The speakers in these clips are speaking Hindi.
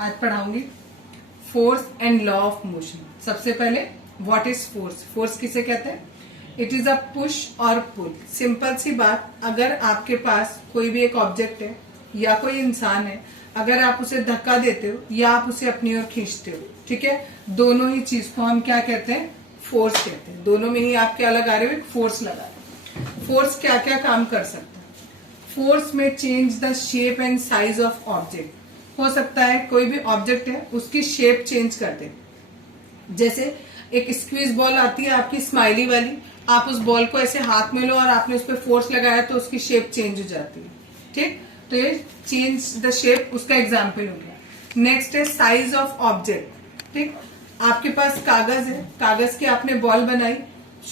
आज पढ़ाऊंगी force and law of motion. सबसे पहले व्हाट इज फोर्स? फोर्स किसे कहते हैं? इट इज अ पुश और पुल। सिंपल सी बात, अगर आपके पास कोई भी एक ऑब्जेक्ट है या कोई इंसान है, अगर आप उसे धक्का देते हो या आप उसे अपनी ओर खींचते हो, ठीक है, दोनों ही चीज को हम क्या कहते हैं? फोर्स कहते हैं। दोनों में ही आप क्या लगा रहे हो? एक फोर्स लगा रहे हो। फोर्स क्या क्या काम कर सकता है? फोर्स में change the shape and size of object. हो सकता है कोई भी ऑब्जेक्ट है उसकी शेप चेंज कर दे। जैसे एक स्क्वीज बॉल आती है आपकी स्माइली वाली, आप उस बॉल को ऐसे हाथ में लो और आपने उस पर फोर्स लगाया तो उसकी शेप चेंज हो जाती है। ठीक, तो ये चेंज द शेप उसका एग्जाम्पल हो गया। नेक्स्ट है साइज ऑफ ऑब्जेक्ट। ठीक, आपके पास कागज है, कागज की आपने बॉल बनाई,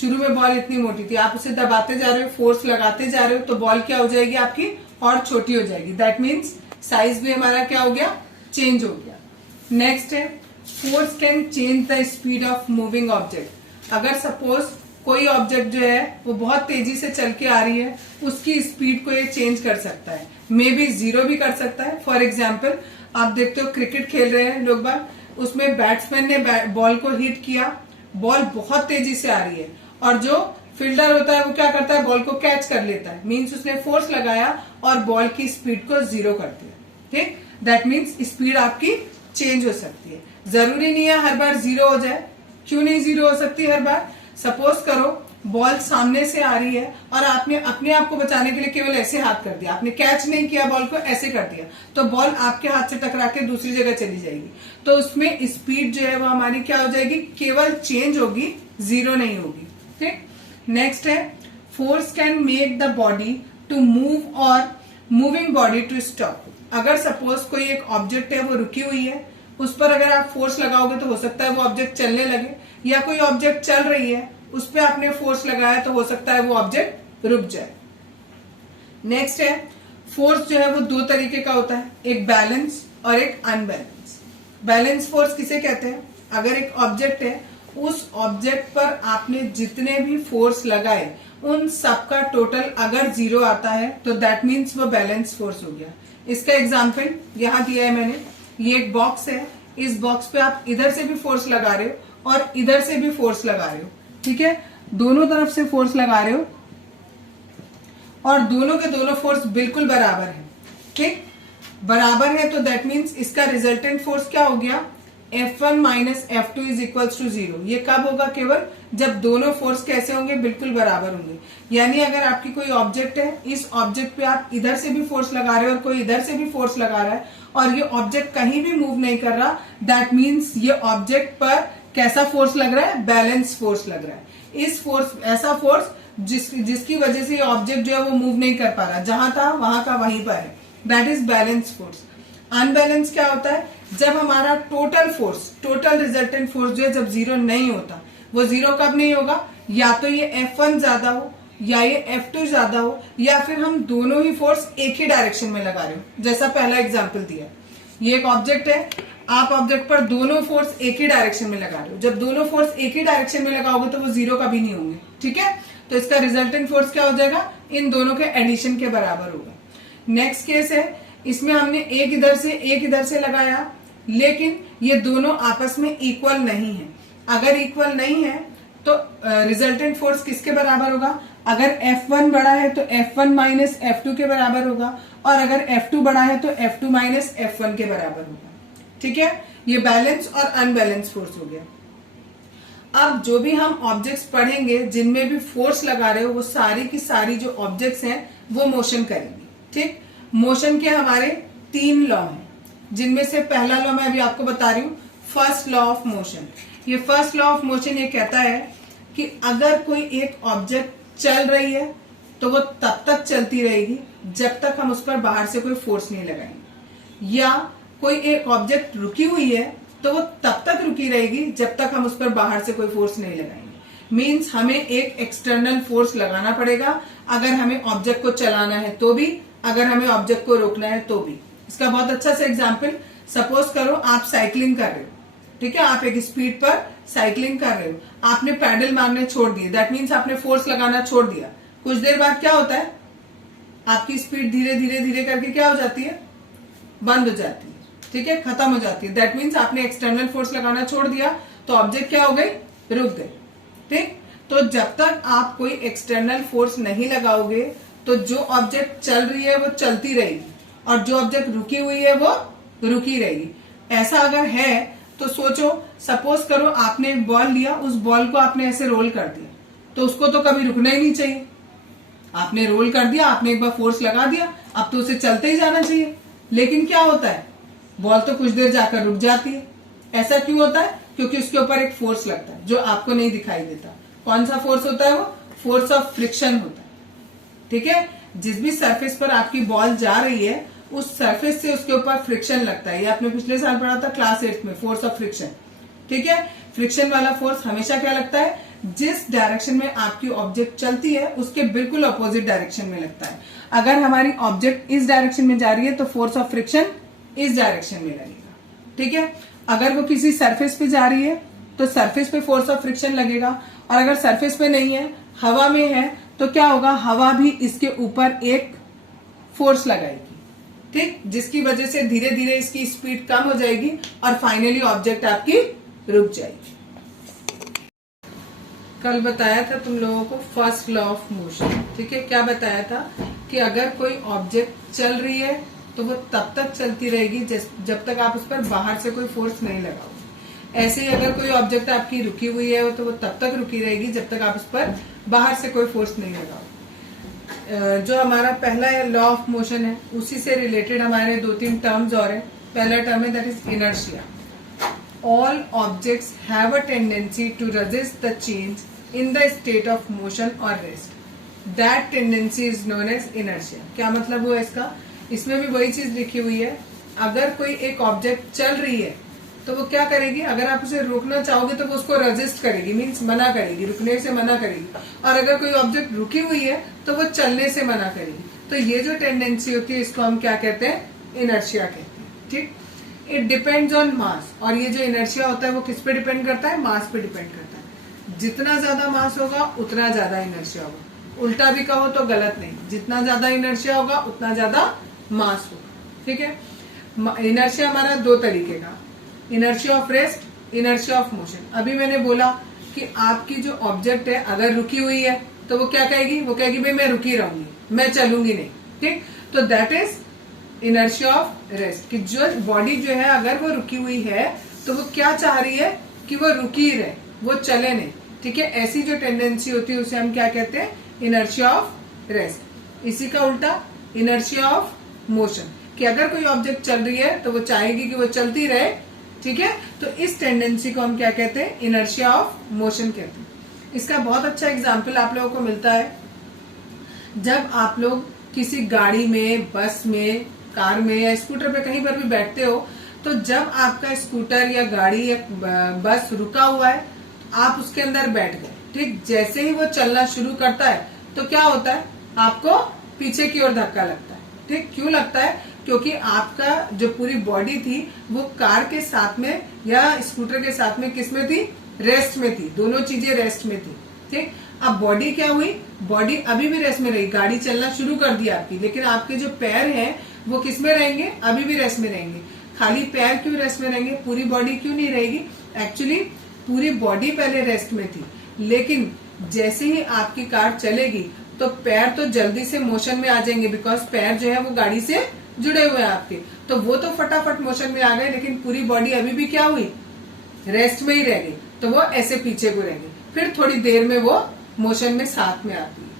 शुरू में बॉल इतनी मोटी थी, आप उसे दबाते जा रहे हो, फोर्स लगाते जा रहे हो, तो बॉल क्या हो जाएगी आपकी? और छोटी हो जाएगी। दैट मीन्स साइज भी हमारा क्या हो गया? चेंज हो गया। नेक्स्ट है force can change the speed of moving object. अगर सपोज कोई ऑब्जेक्ट जो है वो बहुत तेजी से चल के आ रही है, उसकी स्पीड को ये चेंज कर सकता है, मे बी जीरो भी कर सकता है। फॉर एग्जाम्पल आप देखते हो क्रिकेट खेल रहे हैं लोग बाग, उसमें बैट्समैन ने बॉल को हिट किया, बॉल बहुत तेजी से आ रही है और जो फील्डर होता है वो क्या करता है? बॉल को कैच कर लेता है। मीन्स उसने फोर्स लगाया और बॉल की स्पीड को जीरो कर दिया। ठीक, दैट मीन्स स्पीड आपकी चेंज हो सकती है। जरूरी नहीं है हर बार जीरो हो जाए। क्यों नहीं जीरो हो सकती हर बार? सपोज करो बॉल सामने से आ रही है और आपने अपने आप को बचाने के लिए केवल ऐसे हाथ कर दिया, आपने कैच नहीं किया, बॉल को ऐसे कर दिया, तो बॉल आपके हाथ से टकरा के दूसरी जगह चली जाएगी। तो उसमें स्पीड जो है वो हमारी क्या हो जाएगी? केवल चेंज होगी, जीरो नहीं होगी। ठीक, नेक्स्ट है force can make the body to move और मूविंग बॉडी टू स्टॉप। अगर सपोज कोई एक ऑब्जेक्ट है वो रुकी हुई है, उस पर अगर आप फोर्स लगाओगे तो हो सकता है वो ऑब्जेक्ट चलने लगे, या कोई ऑब्जेक्ट चल रही है उस पर आपने फोर्स लगाया तो हो सकता है वो ऑब्जेक्ट रुक जाए। नेक्स्ट है फोर्स जो है वो दो तरीके का होता है, एक बैलेंस और एक अनबैलेंस। बैलेंस फोर्स किसे कहते हैं? अगर एक ऑब्जेक्ट है, उस ऑब्जेक्ट पर आपने जितने भी फोर्स लगाए उन सबका टोटल अगर जीरो आता है तो दैट मीन्स वो बैलेंस फोर्स हो गया। इसका एग्जाम्पल यहां दिया है मैंने। ये एक बॉक्स है, इस बॉक्स पे आप इधर से भी फोर्स लगा रहे हो और इधर से भी फोर्स लगा रहे हो, ठीक है, दोनों तरफ से फोर्स लगा रहे हो और दोनों के दोनों फोर्स बिल्कुल बराबर है। ठीक, बराबर है तो दैट मीन्स इसका रिजल्टेंट फोर्स क्या हो गया? F1 minus F2 is equals to zero. ये कब होगा? केवल जब दोनों फोर्स कैसे होंगे? बिल्कुल बराबर होंगे। यानी अगर आपकी कोई ऑब्जेक्ट है, इस ऑब्जेक्ट पे आप इधर से भी फोर्स लगा रहे हो और कोई इधर से भी फोर्स लगा रहा है और ये ऑब्जेक्ट कहीं भी मूव नहीं कर रहा, दैट मीन्स ये ऑब्जेक्ट पर कैसा फोर्स लग रहा है? बैलेंस फोर्स लग रहा है। इस फोर्स, ऐसा फोर्स जिसकी वजह से ये ऑब्जेक्ट जो है वो मूव नहीं कर पा रहा, जहां था वहां का वहीं पर है, that is balance force. Unbalance क्या होता है? जब हमारा total force, total resultant force जो है जब जीरो नहीं होता। वो जीरो कब नहीं होगा? या तो ये F1 ज्यादा हो या ये F2 ज्यादा हो, या फिर हम दोनों ही फोर्स एक ही डायरेक्शन में लगा रहे हो। जैसा पहला एग्जांपल दिया, ये एक ऑब्जेक्ट है, आप ऑब्जेक्ट पर दोनों फोर्स एक ही डायरेक्शन में लगा रहे हो। जब दोनों फोर्स एक ही डायरेक्शन में लगाओगे तो वो जीरो कभी नहीं होंगे, ठीक है। तो इसका रिजल्टेंट फोर्स क्या हो जाएगा? इन दोनों के एडिशन के बराबर होगा। नेक्स्ट केस है, इसमें हमने एक इधर से लगाया, लेकिन ये दोनों आपस में इक्वल नहीं है। अगर इक्वल नहीं है तो रिजल्टेंट फोर्स किसके बराबर होगा? अगर F1 बड़ा है तो F1 माइनस F2 के बराबर होगा, और अगर F2 बड़ा है तो F2 माइनस F1 के बराबर होगा। ठीक है, ये बैलेंस और अनबैलेंस फोर्स हो गया। अब जो भी हम ऑब्जेक्ट्स पढ़ेंगे जिनमें भी फोर्स लगा रहे हो, वो सारी की सारी जो ऑब्जेक्ट्स हैं वो मोशन करेंगे। ठीक, मोशन के हमारे 3 लॉ हैं, जिनमें से पहला लॉ मैं अभी आपको बता रही हूँ, फर्स्ट लॉ ऑफ मोशन। ये फर्स्ट लॉ ऑफ मोशन ये कहता है कि अगर कोई एक ऑब्जेक्ट चल रही है तो वो तब तक चलती रहेगी जब तक हम उस पर बाहर से कोई फोर्स नहीं लगाएंगे, या कोई एक ऑब्जेक्ट रुकी हुई है तो वो तब तक रुकी रहेगी जब तक हम उस पर बाहर से कोई फोर्स नहीं लगाएंगे। मीन्स हमें एक एक्सटर्नल फोर्स लगाना पड़ेगा अगर हमें ऑब्जेक्ट को चलाना है तो भी, अगर हमें ऑब्जेक्ट को रोकना है तो भी। इसका बहुत अच्छा सा एग्जाम्पल, सपोज करो आप साइकिलिंग कर रहे हो, ठीक है, आप एक स्पीड पर साइकिलिंग कर रहे हो, आपने पैडल मारने छोड़ दिए, दैट मीन्स आपने फोर्स लगाना छोड़ दिया। कुछ देर बाद क्या होता है? आपकी स्पीड धीरे धीरे धीरे करके क्या हो जाती है? बंद हो जाती है। ठीक है, खत्म हो जाती है। दैट मीन्स आपने एक्सटर्नल फोर्स लगाना छोड़ दिया तो ऑब्जेक्ट क्या हो गई, रुक गई। ठीक, तो जब तक आप कोई एक्सटर्नल फोर्स नहीं लगाओगे तो जो ऑब्जेक्ट चल रही है वो चलती रहेगी और जो ऑब्जेक्ट रुकी हुई है वो रुकी रहेगी। ऐसा अगर है तो सोचो, सपोज करो आपने एक बॉल लिया, उस बॉल को आपने ऐसे रोल कर दिया तो उसको तो कभी रुकना ही नहीं चाहिए। आपने रोल कर दिया, आपने एक बार फोर्स लगा दिया, अब तो उसे चलते ही जाना चाहिए। लेकिन क्या होता है, बॉल तो कुछ देर जाकर रुक जाती है। ऐसा क्यों होता है, क्योंकि उसके ऊपर एक फोर्स लगता है जो आपको नहीं दिखाई देता। कौन सा फोर्स होता है, वो फोर्स ऑफ फ्रिक्शन होता है। ठीक है, जिस भी सरफेस पर आपकी बॉल जा रही है उस सरफेस से उसके ऊपर फ्रिक्शन लगता है। ये आपने पिछले साल पढ़ा था क्लास 8 में, फोर्स ऑफ फ्रिक्शन। ठीक है, फ्रिक्शन वाला फोर्स हमेशा क्या लगता है, जिस डायरेक्शन में आपकी ऑब्जेक्ट चलती है उसके बिल्कुल अपोजिट डायरेक्शन में लगता है। अगर हमारी ऑब्जेक्ट इस डायरेक्शन में जा रही है तो फोर्स ऑफ फ्रिक्शन इस डायरेक्शन में लगेगा। ठीक है, अगर वो किसी सरफेस पे जा रही है तो सरफेस पे फोर्स ऑफ फ्रिक्शन लगेगा, और अगर सरफेस पे नहीं है, हवा में है, तो क्या होगा, हवा भी इसके ऊपर एक फोर्स लगाएगी। ठीक, जिसकी वजह से धीरे धीरे इसकी स्पीड कम हो जाएगी और फाइनली ऑब्जेक्ट आपकी रुक जाएगी। कल बताया था तुम लोगों को फर्स्ट लॉ ऑफ मोशन। ठीक है, क्या बताया था कि अगर कोई ऑब्जेक्ट चल रही है तो वो तब तक चलती रहेगी जब तक आप उस पर बाहर से कोई फोर्स नहीं लगाओगे। ऐसे ही अगर कोई ऑब्जेक्ट आपकी रुकी हुई है तो वो तब तक रुकी रहेगी जब तक आप उस पर बाहर से कोई फोर्स नहीं लगाओगे। जो हमारा पहला लॉ ऑफ मोशन है उसी से रिलेटेड हमारे 2-3 टर्म्स और है। पहला टर्म है that is inertia. All objects have a tendency to resist the change in the state of motion or rest. That tendency is known as inertia. क्या मतलब हुआ इसका, इसमें भी वही चीज लिखी हुई है। अगर कोई एक ऑब्जेक्ट चल रही है तो वो क्या करेगी, अगर आप उसे रोकना चाहोगे तो वो उसको रेजिस्ट करेगी, मीन्स मना करेगी, रुकने से मना करेगी। और अगर कोई ऑब्जेक्ट रुकी हुई है तो वो चलने से मना करेगी। तो ये जो टेंडेंसी होती है इसको हम क्या कहते हैं, इनर्शिया कहते हैं। ठीक, इट डिपेंड्स ऑन मास। और ये जो इनर्शिया होता है वो किस पे डिपेंड करता है, मास पे डिपेंड करता है। जितना ज्यादा मास होगा उतना ज्यादा इनर्शिया होगा। उल्टा भी कहो तो गलत नहीं, जितना ज्यादा इनर्शिया होगा उतना ज्यादा मास होगा। ठीक है, इनर्शिया हमारा 2 तरीके का, inertia of rest, inertia of motion. अभी मैंने बोला कि आपकी जो ऑब्जेक्ट है अगर रुकी हुई है तो वो क्या कहेगी, वो कहेगी भाई मैं रुकी रहूंगी, मैं चलूंगी नहीं। ठीक, तो that is inertia of rest, कि जो बॉडी जो है अगर वो रुकी हुई है तो वो क्या चाह रही है कि वो रुकी रहे, वो चले नहीं। ठीक है, ऐसी जो टेंडेंसी होती है उसे हम क्या कहते हैं, इनर्शिया ऑफ रेस्ट। इसी का उल्टा इनर्शिया ऑफ मोशन, कि अगर कोई ऑब्जेक्ट चल रही है तो वो चाहेगी कि वो चलती रहे। ठीक है, तो इस टेंडेंसी को हम क्या कहते हैं, इनर्शिया ऑफ मोशन कहते हैं। इसका बहुत अच्छा एग्जाम्पल आप लोगों को मिलता है जब आप लोग किसी गाड़ी में, बस में, कार में या स्कूटर पे कहीं पर भी बैठते हो, तो जब आपका स्कूटर या गाड़ी या बस रुका हुआ है आप उसके अंदर बैठ गए। ठीक, जैसे ही वो चलना शुरू करता है तो क्या होता है, आपको पीछे की ओर धक्का लगता है। ठीक, क्यों लगता है, क्योंकि आपका जो पूरी बॉडी थी वो कार के साथ में या स्कूटर के साथ में किस में थी, रेस्ट में थी। दोनों चीजें रेस्ट में थी। ठीक, अब बॉडी क्या हुई, बॉडी अभी भी रेस्ट में रही, गाड़ी चलना शुरू कर दी आपकी, लेकिन आपके जो पैर हैं वो किस में रहेंगे, अभी भी रेस्ट में रहेंगे। खाली पैर क्यों रेस्ट में रहेंगे, पूरी बॉडी क्यों नहीं रहेगी। एक्चुअली पूरी बॉडी पहले रेस्ट में थी, लेकिन जैसे ही आपकी कार चलेगी तो पैर तो जल्दी से मोशन में आ जाएंगे, बिकॉज पैर जो है वो गाड़ी से जुड़े हुए हैं आपके, तो वो तो फटाफट मोशन में आ गए, लेकिन पूरी बॉडी अभी भी क्या हुई, रेस्ट में ही रह गई, तो वो ऐसे पीछे को रहेंगे। फिर थोड़ी देर में वो मोशन में साथ में आती है।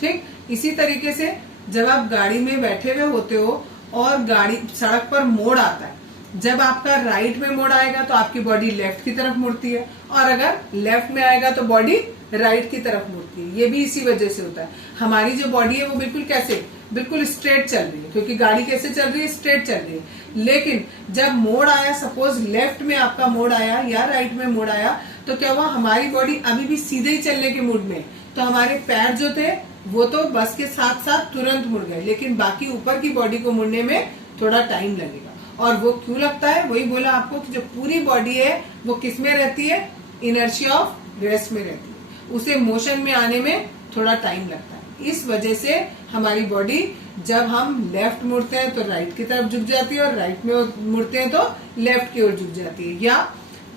ठीक, इसी तरीके से जब आप गाड़ी में बैठे हुए होते हो और गाड़ी सड़क पर मोड़ आता है, जब आपका राइट में मोड़ आएगा तो आपकी बॉडी लेफ्ट की तरफ मुड़ती है, और अगर लेफ्ट में आएगा तो बॉडी राइट की तरफ मुड़ती है। ये भी इसी वजह से होता है। हमारी जो बॉडी है वो बिल्कुल कैसे, बिल्कुल स्ट्रेट चल रही है, क्योंकि गाड़ी कैसे चल रही है, स्ट्रेट चल रही है। लेकिन जब मोड़ आया, सपोज लेफ्ट में आपका मोड़ आया या राइट में मोड़ आया, तो क्या हुआ, हमारी बॉडी अभी भी सीधे ही चलने के मूड में, तो हमारे पैर जो थे वो तो बस के साथ साथ तुरंत मुड़ गए, लेकिन बाकी ऊपर की बॉडी को मुड़ने में थोड़ा टाइम लगेगा। और वो क्यों लगता है, वही बोला आपको कि जो पूरी बॉडी है वो किस में रहती है, इनर्शिया ऑफ रेस्ट में रहती है, उसे मोशन में आने में थोड़ा टाइम लगता है। इस वजह से हमारी बॉडी जब हम लेफ्ट मुड़ते हैं तो राइट की तरफ झुक जाती है और राइट में मुड़ते हैं तो लेफ्ट की ओर झुक जाती है। या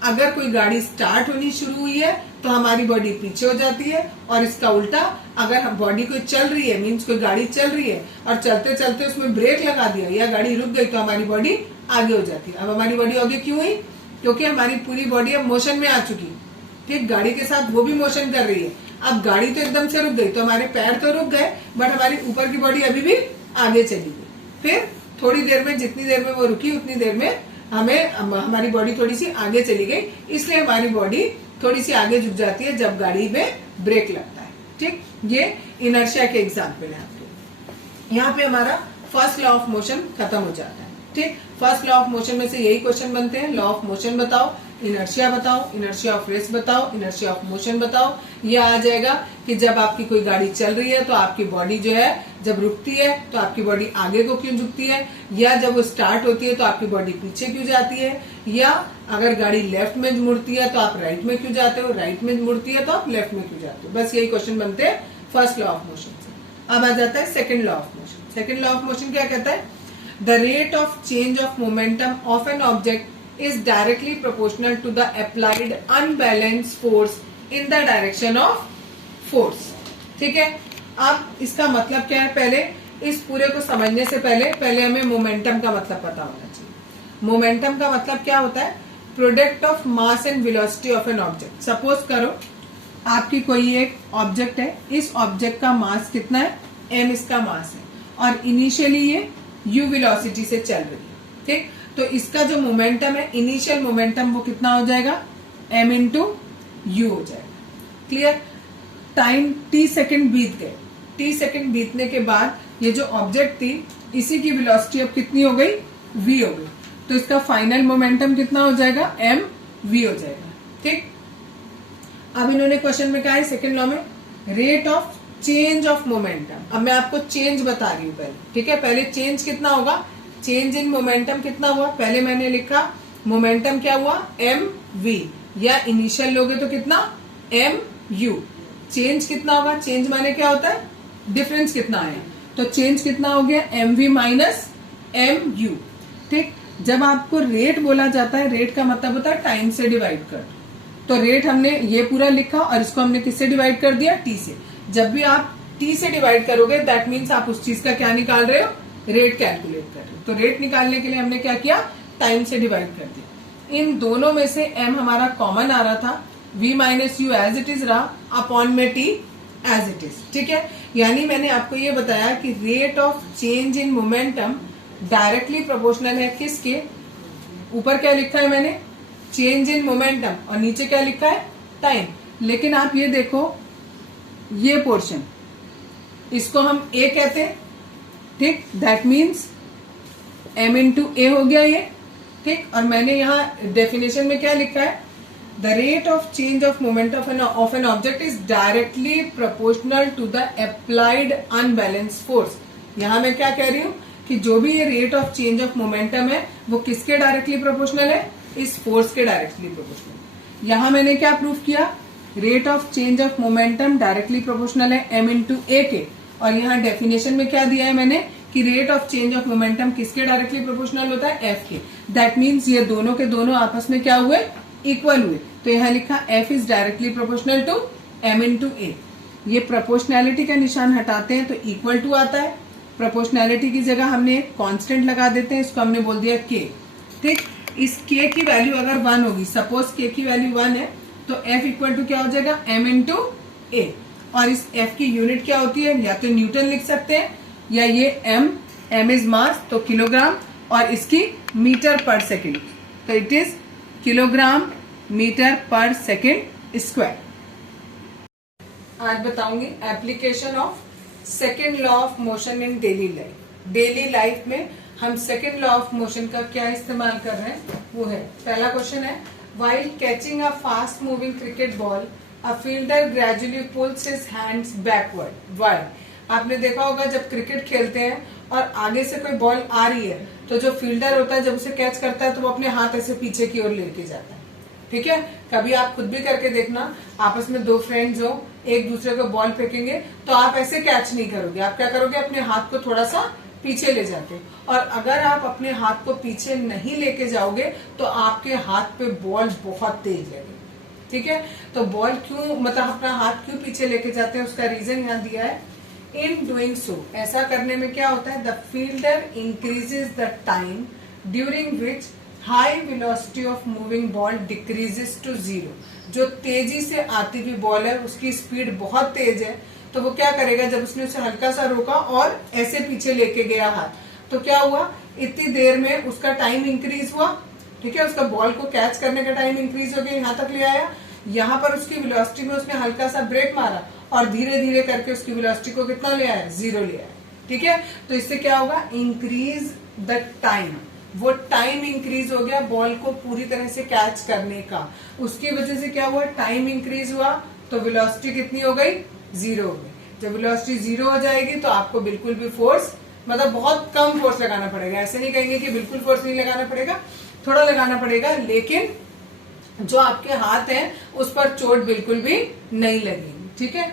अगर कोई गाड़ी स्टार्ट होनी शुरू हुई है तो हमारी बॉडी पीछे हो जाती है, और इसका उल्टा अगर बॉडी कोई चल रही है, मीन्स कोई गाड़ी चल रही है और चलते चलते उसमें ब्रेक लगा दिया या गाड़ी रुक गई तो हमारी बॉडी आगे हो जाती है। अब हमारी बॉडी आगे क्यों हुई? क्योंकि हमारी पूरी बॉडी अब मोशन में आ चुकी है। ठीक, गाड़ी के साथ वो भी मोशन कर रही है। अब गाड़ी तो एकदम से रुक गई तो हमारे पैर तो रुक गए, बट हमारी ऊपर की बॉडी अभी भी आगे चली गई। फिर थोड़ी देर में, जितनी देर में वो रुकी उतनी देर में हमारी बॉडी थोड़ी सी आगे चली गई, इसलिए हमारी बॉडी थोड़ी सी आगे झुक जाती है जब गाड़ी में ब्रेक लगता है। ठीक, ये इनर्शिया के एग्जाम्पल है आपके। यहाँ पे हमारा फर्स्ट लॉ ऑफ मोशन खत्म हो जाता है। ठीक, फर्स्ट लॉ ऑफ मोशन में से यही क्वेश्चन बनते हैं। लॉ ऑफ मोशन बताओ, इनर्शिया बताओ, इनर्शिया ऑफ रेस्ट बताओ, इनर्शिया ऑफ मोशन बताओ। ये आ जाएगा कि जब आपकी कोई गाड़ी चल रही है तो आपकी बॉडी जो है जब रुकती है तो आपकी बॉडी आगे को क्यों झुकती है, या जब वो स्टार्ट होती है तो आपकी बॉडी पीछे क्यों जाती है, या अगर गाड़ी लेफ्ट में मुड़ती है तो आप राइट में क्यों जाते हो, राइट में मुड़ती है तो आप लेफ्ट में क्यों जाते हो। बस यही क्वेश्चन बनते हैं फर्स्ट लॉ ऑफ मोशन से। अब आ जाता है second law of motion. Second law of motion क्या कहता है? The rate of change of momentum of an object is directly proportional to the applied unbalanced force in the direction of force। ठीक है, अब इसका मतलब क्या है? पहले इस पूरे को समझने से पहले हमें मोमेंटम का मतलब पता होना चाहिए। मोमेंटम का मतलब क्या होता है? Product of mass and velocity of an object. Suppose करो आपकी कोई एक ऑब्जेक्ट है, इस ऑब्जेक्ट का मास कितना है? m इसका मास है, और इनिशियली ये u वेलोसिटी से चल रही है। ठीक, तो इसका जो मोमेंटम है, इनिशियल मोमेंटम, वो कितना हो जाएगा? m इंटू यू हो जाएगा। क्लियर? टाइम t सेकंड बीत गए। t सेकंड बीतने के बाद ये जो ऑब्जेक्ट थी इसी की वेलोसिटी अब कितनी हो गई? v हो गई। तो इसका फाइनल मोमेंटम कितना हो जाएगा? m v हो जाएगा। ठीक, अब इन्होंने क्वेश्चन में कहा है सेकेंड लॉ में rate of change of momentum. अब मैं आपको चेंज बता रही हूँ पहले। ठीक है, पहले चेंज कितना होगा? चेंज इन मोमेंटम कितना हुआ? पहले मैंने लिखा मोमेंटम क्या हुआ? एम वी, या इनिशियल लोगे तो कितना? M you. चेंज कितना होगा? चेंज माने क्या होता है? डिफरेंस कितना है। तो चेंज कितना हो गया? M V minus M U. ठीक, जब आपको रेट बोला जाता है, रेट का मतलब होता है टाइम से डिवाइड कर। तो रेट हमने ये पूरा लिखा और इसको हमने किससे डिवाइड कर दिया? टी से। जब भी आप t से डिवाइड करोगे दैट मीन्स आप उस चीज का क्या निकाल रहे हो? रेट कैलकुलेट कर रहे हो। तो रेट निकालने के लिए हमने क्या किया? टाइम से डिवाइड कर दिया। इन दोनों में से m हमारा कॉमन आ रहा था, v minus U as it is रहा, अपॉन में t एज इट इज। ठीक है, यानी मैंने आपको ये बताया कि rate of change in momentum directly proportional है किसके? ऊपर क्या लिखा है मैंने? चेंज इन मोमेंटम, और नीचे क्या लिखा है? टाइम। लेकिन आप ये देखो, ये पोर्शन इसको हम a कहते हैं। ठीक, दैट मीन्स m इंटू ए हो गया ये। ठीक, और मैंने यहाँ डेफिनेशन में क्या लिखा है? The rate of change of moment of an object is directly proportional to the applied unbalance force. यहाँ मैं क्या कह रही हूँ कि जो भी ये rate of change of momentum है वो किसके डायरेक्टली प्रोपोर्शनल है? इस फोर्स के डायरेक्टली प्रोपोर्शनल। यहाँ मैंने क्या प्रूफ किया? Rate of change of momentum directly proportional है m इंटू ए के, और यहाँ डेफिनेशन में क्या दिया है मैंने कि rate of change of momentum किसके डायरेक्टली प्रोपोर्शनल होता है? f के। दैट मीन्स ये दोनों के दोनों आपस में क्या हुए? इक्वल हुए। तो यहाँ लिखा f is directly proportional to m into A. ये प्रोपोर्शनैलिटी का निशान हटाते हैं तो इक्वल टू आता है। प्रोपोर्शनैलिटी की जगह हमने एक कांस्टेंट लगा देते हैं, इसको हमने बोल दिया k। ठीक, इस k की वैल्यू अगर 1 होगी, सपोज k की वैल्यू 1 है, तो f इक्वल टू क्या हो जाएगा? m इंटू ए। और इस f की यूनिट क्या होती है? या तो न्यूटन लिख सकते हैं, या ये m इज मास तो किलोग्राम, और इसकी मीटर पर सेकेंड, तो इट इज किलोग्राम मीटर पर सेकेंड स्क्वायर। आज बताऊंगी application of second law of motion in daily life. Daily life में हम सेकेंड लॉ ऑफ मोशन का क्या इस्तेमाल कर रहे हैं वो है, पहला क्वेश्चन है while catching a fast moving cricket ball a fielder gradually pulls his hands backward। why? आपने देखा होगा जब क्रिकेट खेलते हैं और आगे से कोई बॉल आ रही है तो जो फील्डर होता है जब उसे कैच करता है तो वो अपने हाथ ऐसे पीछे की ओर लेके जाता है। ठीक है, कभी आप खुद भी करके देखना, आपस में दो फ्रेंड्स हो, एक दूसरे को बॉल फेंकेंगे तो आप ऐसे कैच नहीं करोगे, आप क्या करोगे, अपने हाथ को थोड़ा सा पीछे ले जाते, और अगर आप अपने हाथ को पीछे नहीं लेके जाओगे तो आपके हाथ पे बॉल बहुत तेज लगेगी। ठीक है, तो बॉल क्यों, मतलब अपना हाथ क्यों पीछे लेके जाते हैं, उसका रीजन यहाँ दिया है। इन डूइंग सो, ऐसा करने में क्या होता है, the fielder increases the time during which high velocity of moving ball decreases to zero. जो तेजी से आती हुई बॉल है उसकी स्पीड बहुत तेज है, तो वो क्या करेगा, जब उसने उसे हल्का सा रोका और ऐसे पीछे लेके गया हाथ, तो क्या हुआ, इतनी देर में उसका टाइम इंक्रीज हुआ। ठीक है, उसका बॉल को कैच करने का टाइम इंक्रीज हो गया, यहाँ तक ले आया, यहाँ पर उसकी वेलोसिटी में उसने हल्का सा ब्रेक मारा और धीरे धीरे करके उसकी वेलोसिटी को कितना ले आया, जीरो ले आया। ठीक है, तो इससे क्या होगा, इंक्रीज द टाइम, वो टाइम इंक्रीज हो गया बॉल को पूरी तरह से कैच करने का, उसकी वजह से क्या हुआ, टाइम इंक्रीज हुआ, तो वेलोसिटी कितनी हो गई, जीरो हो गई। जब वेलोसिटी जीरो हो जाएगी तो आपको बिल्कुल भी फोर्स, मतलब बहुत कम फोर्स लगाना पड़ेगा, ऐसे नहीं कहेंगे कि बिल्कुल फोर्स नहीं लगाना पड़ेगा, थोड़ा लगाना पड़ेगा, लेकिन जो आपके हाथ हैं उस पर चोट बिल्कुल भी नहीं लगेगी। ठीक है,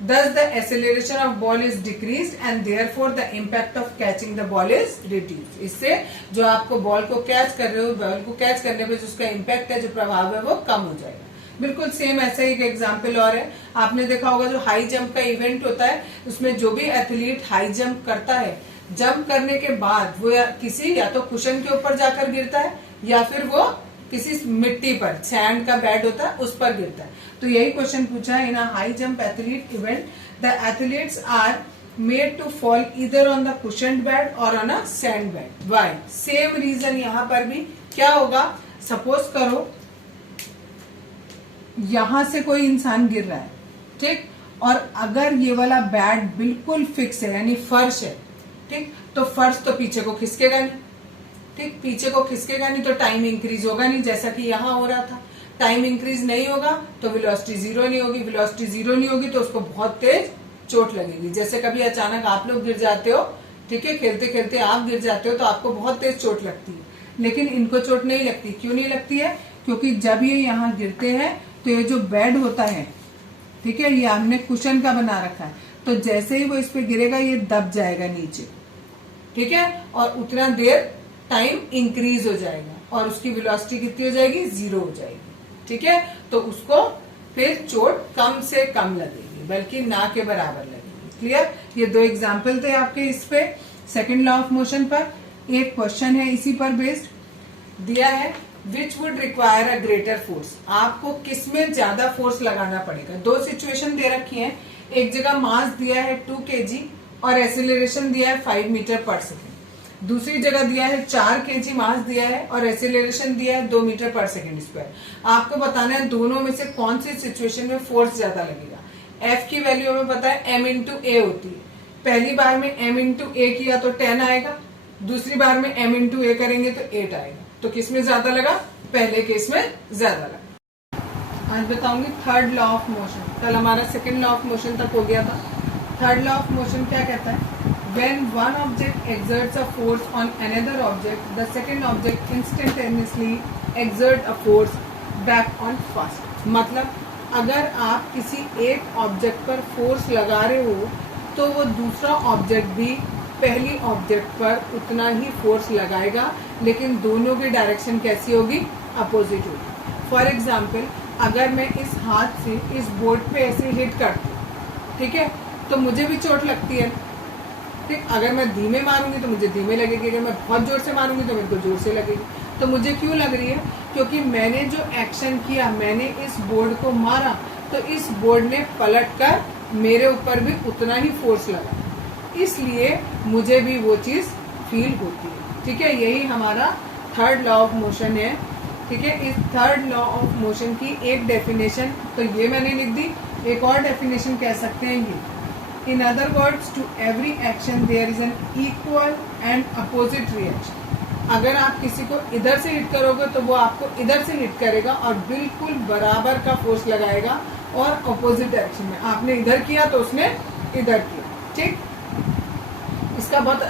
thus the acceleration of ball is decreased and therefore the impact of catching the ball is reduced। इससे जो आपको बॉल को कैच कर रहे हो, बॉल को कैच करने पे जो उसका इम्पैक्ट है, जो प्रभाव है, वो कम हो जाएगा। बिल्कुल सेम ऐसा ही एक एग्जाम्पल और है, आपने देखा होगा जो हाई जंप का इवेंट होता है, उसमें जो भी एथलीट हाई जंप करता है, जंप करने के बाद वो या तो कुशन के ऊपर जाकर गिरता है या फिर वो किसी मिट्टी पर, सैंड का बैड होता है उस पर गिरता है। तो यही क्वेश्चन पूछा है, in a high jump athlete event the athletes are made to fall either on the cushioned bed और on a sand bed. Why, same reason यहाँ पर भी क्या होगा, सपोज करो यहां से कोई इंसान गिर रहा है, ठीक, और अगर ये वाला बैड बिल्कुल फिक्स है, यानी फर्श है, ठीक, तो फर्श तो पीछे को खिसकेगा नहीं, ठीक, पीछे को खिसकेगा नहीं तो टाइम इंक्रीज होगा नहीं, जैसा कि यहाँ हो रहा था। टाइम इंक्रीज नहीं होगा तो वेलोसिटी जीरो नहीं होगी, वेलोसिटी जीरो नहीं होगी तो उसको बहुत तेज चोट लगेगी। जैसे कभी अचानक आप लोग गिर जाते हो, ठीक है, खेलते खेलते आप गिर जाते हो तो आपको बहुत तेज चोट लगती है, लेकिन इनको चोट नहीं लगती। क्यों नहीं लगती है, क्योंकि जब ये यहाँ गिरते हैं तो ये जो बेड होता है, ठीक है, ये हमने कुशन का बना रखा है, तो जैसे ही वो इस पे गिरेगा ये दब जाएगा नीचे, ठीक है, और उतना देर टाइम इंक्रीज हो जाएगा और उसकी वेलोसिटी कितनी हो जाएगी, जीरो हो जाएगी। ठीक है, तो उसको फिर चोट कम से कम लगेगी, बल्कि ना के बराबर लगेगी। क्लियर, ये दो एग्जाम्पल थे आपके इस पे सेकंड लॉ ऑफ मोशन पर। एक क्वेश्चन है इसी पर बेस्ड दिया है, which would require a greater force, आपको किसमें ज्यादा फोर्स लगाना पड़ेगा। दो सिचुएशन दे रखी है, एक जगह मास दिया है 2 kg और एक्सेलरेशन दिया है 5 मीटर पर सेकेंड, दूसरी जगह दिया है 4 kg मास दिया है और एक्सेलरेशन दिया है 2 मीटर पर सेकेंड स्क्वायर। आपको बताना है दोनों में से कौन सी सिचुएशन में फोर्स ज्यादा लगेगा। एफ की वैल्यू हमें पता है m इंटू ए होती है, पहली बार में m इंटू ए किया तो 10 आएगा, दूसरी बार में m इंटू ए करेंगे तो 8 आएगा। तो किसमें ज्यादा लगा, पहले केस में ज्यादा लगा। आज बताऊंगी थर्ड लॉ ऑफ मोशन, कल हमारा सेकंड लॉ ऑफ मोशन तक हो गया था। थर्ड लॉ ऑफ मोशन क्या कहता है, when one object exerts a force on another object, the second object instantaneously exert a force back on first। मतलब अगर आप किसी एक ऑब्जेक्ट पर फोर्स लगा रहे हो तो वो दूसरा ऑब्जेक्ट भी पहली ऑब्जेक्ट पर उतना ही फोर्स लगाएगा, लेकिन दोनों की डायरेक्शन कैसी होगी, अपोजिट होगी। फॉर एग्जाम्पल, अगर मैं इस हाथ से इस बोर्ड पे ऐसे हिट करती हूँ, ठीक है, तो मुझे भी चोट लगती है, ठीक। अगर मैं धीमे मारूंगी तो मुझे धीमे लगेगी, अगर मैं बहुत जोर से मारूंगी तो मेरे को जोर से लगेगी। तो मुझे क्यों लग रही है, क्योंकि मैंने जो एक्शन किया, मैंने इस बोर्ड को मारा तो इस बोर्ड ने पलट कर मेरे ऊपर भी उतना ही फोर्स लगा, इसलिए मुझे भी वो चीज फील होती है। ठीक है, यही हमारा थर्ड लॉ ऑफ मोशन है। ठीक है, इस थर्ड लॉ ऑफ मोशन की एक डेफिनेशन तो ये मैंने लिख दी, एक और डेफिनेशन कह सकते हैं ये, In other words, to every action there is an equal and opposite reaction। अगर आप किसी को इधर से हिट करोगे तो वो आपको इधर से हिट करेगा और बिल्कुल बराबर का फोर्स लगाएगा, और अपोजिट डायरेक्शन में आपने इधर किया तो उसने इधर किया। ठीक, इसका बहुत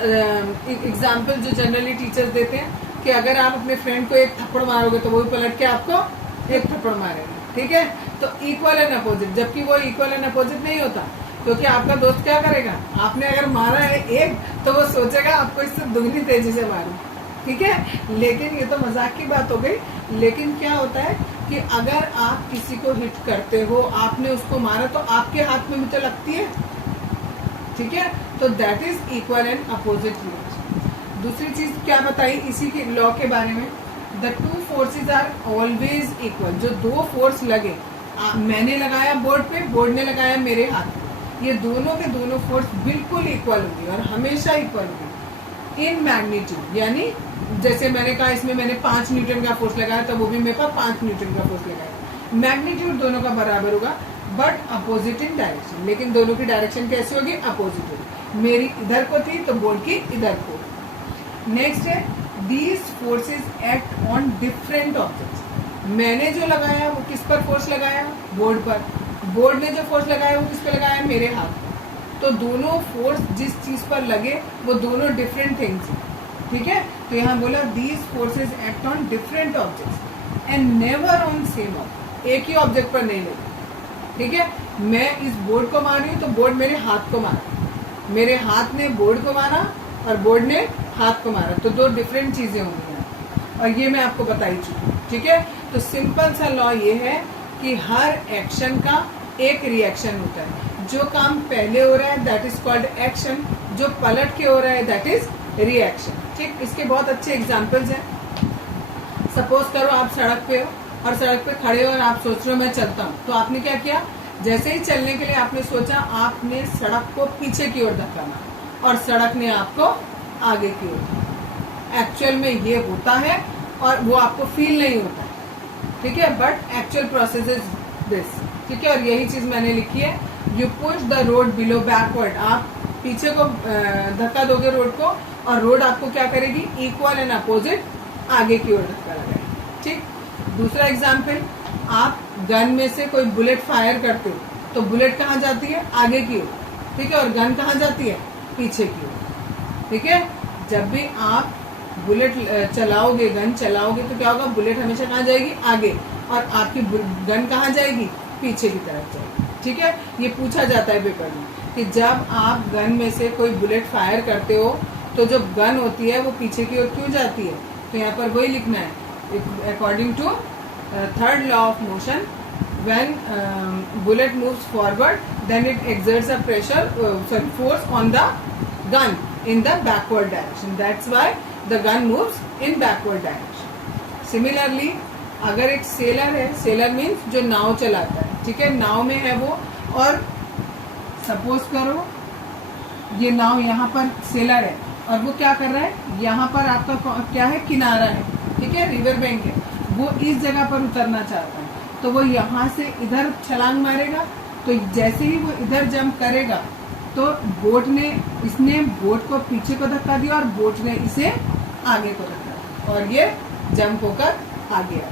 एग्जाम्पल जो जनरली टीचर्स देते हैं कि अगर आप अपने फ्रेंड को एक थप्पड़ मारोगे तो वो भी पलट के आपको एक थप्पड़ मारेगा, ठीक है। तो इक्वल एंड अपोजिट, जबकि वो इक्वल एंड अपोजिट नहीं होता, क्योंकि आपका दोस्त क्या करेगा, आपने अगर मारा है एक तो वो सोचेगा आपको इससे दुगनी तेजी से मारूं, ठीक है। लेकिन ये तो मजाक की बात हो गई। लेकिन क्या होता है कि अगर आप किसी को हिट करते हो, आपने उसको मारा, तो आपके हाथ में भी तो लगती है, ठीक है। तो that is equal and opposite reaction. दूसरी चीज क्या बताई इसी के लॉ के बारे में, the two forces are always equal. जो दो फोर्स लगे, मैंने लगाया बोर्ड पे, बोर्ड ने लगाया मेरे हाथ पे, ये दोनों के दोनों फोर्स बिल्कुल इक्वल होंगे और हमेशा इक्वल होंगे इन मैग्नीट्यूड। यानी जैसे मैंने कहा इसमें मैंने 5 न्यूटन का फोर्स लगाया, तो वो भी मेरे पास 5 न्यूटन का फोर्स लगाया। मैग्नीट्यूड दोनों का बराबर होगा, बट अपोजिट इन डायरेक्शन। लेकिन दोनों की डायरेक्शन कैसी होगी, अपोजिट होगी। मेरी इधर को थी तो बोर्ड की इधर को। नेक्स्ट है these forces act on different objects. मैंने जो लगाया वो किस पर फोर्स लगाया, बोर्ड पर। बोर्ड ने जो फोर्स लगाया वो किस पर लगाया, मेरे हाथ पर। तो दोनों फोर्स जिस चीज पर लगे वो दोनों डिफरेंट थिंग्स, ठीक है। तो यहाँ बोला these forces act on different objects and never on same object. एक ही ऑब्जेक्ट पर नहीं लगे, ठीक है। मैं इस बोर्ड को मार रही हूँ तो बोर्ड मेरे हाथ को मारा, मेरे हाथ ने बोर्ड को मारा और बोर्ड ने हाथ को मारा, तो दो डिफरेंट चीजें होंगी और ये मैं आपको बताई चुकी हूँ, ठीक है। तो सिंपल सा लॉ ये है कि हर एक्शन का एक रिएक्शन होता है। जो काम पहले हो रहा है दैट इज कॉल्ड एक्शन, जो पलट के हो रहा है दैट इज रिएक्शन, ठीक। इसके बहुत अच्छे एग्जाम्पल्स हैं। सपोज करो आप सड़क पे हो और सड़क पे खड़े हो और आप सोच रहे हो मैं चलता हूँ, तो आपने क्या किया, जैसे ही चलने के लिए आपने सोचा, आपने सड़क को पीछे की ओर धक्का मारा और सड़क ने आपको आगे की ओर। एक्चुअल में ये होता है और वो आपको फील नहीं होता है, ठीक है, but actual process is this, ठीक है। और यही चीज मैंने लिखी है, you push the road below backward. आप पीछे को धक्का दोगे रोड को और रोड आपको क्या करेगी, इक्वल एंड अपोजिट आगे की ओर धक्का लगाएगी, ठीक। दूसरा एग्जाम्पल, आप गन में से कोई बुलेट फायर करते हो तो बुलेट कहाँ जाती है, आगे की ओर, ठीक है, और गन कहाँ जाती है, पीछे की ओर, ठीक है। जब भी आप बुलेट चलाओगे, गन चलाओगे, तो क्या होगा, बुलेट हमेशा कहाँ जाएगी, आगे, और आपकी गन कहाँ जाएगी, पीछे की तरफ जाएगी, ठीक है। ये पूछा जाता है पेपर में कि जब आप गन में से कोई बुलेट फायर करते हो तो जो गन होती है वो पीछे की ओर क्यों जाती है, तो यहाँ पर वही लिखना है, according to third law of motion, when bullet moves forward then it exerts a pressure force on the gun in the backward direction, that's why the gun moves in backward direction. Similarly अगर एक सेलर है, सेलर मीन्स जो नाव चलाता है, ठीक है, नाव में है वो, और सपोज करो ये नाव यहाँ पर सेलर है और वो क्या कर रहा है, यहाँ पर आपका क्या है, किनारा है, ठीक है, रिवर बैंक है, वो इस जगह पर उतरना चाहता है, तो वो यहाँ से इधर छलांग मारेगा। तो जैसे ही वो इधर जंप करेगा तो इसने बोट को पीछे को धक्का दिया और बोट ने इसे आगे को धक्का दिया और ये जंप होकर आ गया।